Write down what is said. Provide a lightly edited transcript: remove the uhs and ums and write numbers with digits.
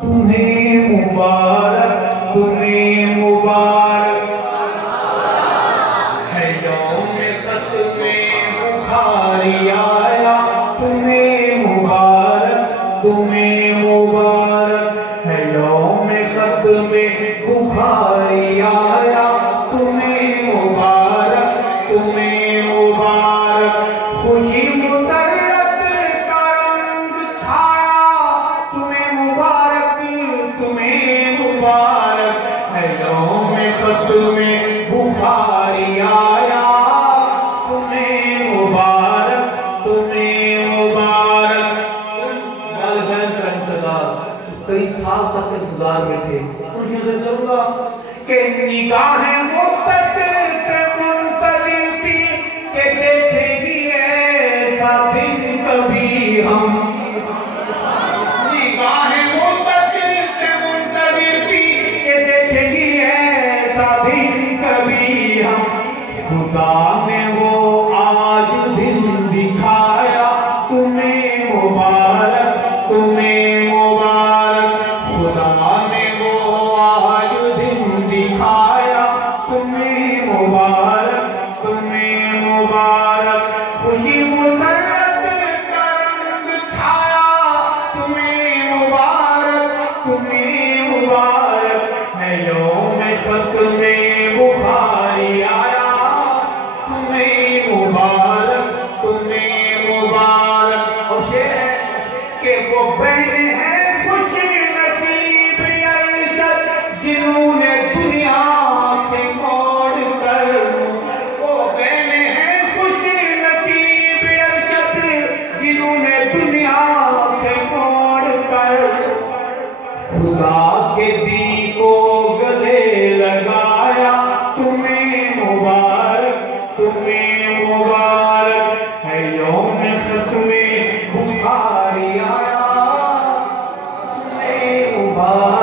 تمہیں مبارک، تمہیں مبارک ہے یوم ختم بخاری آیا، تمہیں مبارک، تمہیں مبارک ہے یوم ختم بخاری آیا، تمہیں مبارک، تمہیں مبارک خوشی مسرت کا رنگ چھایا، تمہیں مبارک، تمہیں مبارک ہے یوم ختم بخاری آیا، تمہیں مبارک، تمہیں مبارک۔ والدین کا انتظار، کئی سال تک انتظار میں تھے، خوشی سے کروں گا کہ نگاہیں مدت سے منتظر تھی کہ دیکھیں گی ایسا دن کبھی ہم، نگاہیں مدت سے منتظر تھی کہ دیکھیں گی ایسا دن کبھی ہم، خدا نے وہ آج دن دکھایا، تمہیں مبارک، تمہیں مبارک خدا نے وہ آج دن دکھایا، تمہیں مبارک، تمہیں مبارک خوشی مسرت کا رنگ چھایا، تمہیں مبارک، تمہیں مبارک ہے یوم ختم بخاری آیا، تمہیں مبارک، تمہیں مبارک۔ اور شعر ہے کہ وہ بہنیں ہیں خوش نصیب ارشد جنہوں نے دنیا سے موڑ کر، وہ بہنیں ہیں خوش نصیب ارشد جنہوں نے دنیا سے موڑ کر خدا کے دی کو گلے لگایا، تمہیں مبارک، تمہیں مبارک ہے یوم ختم بخاری آیا، تمہیں مبارک۔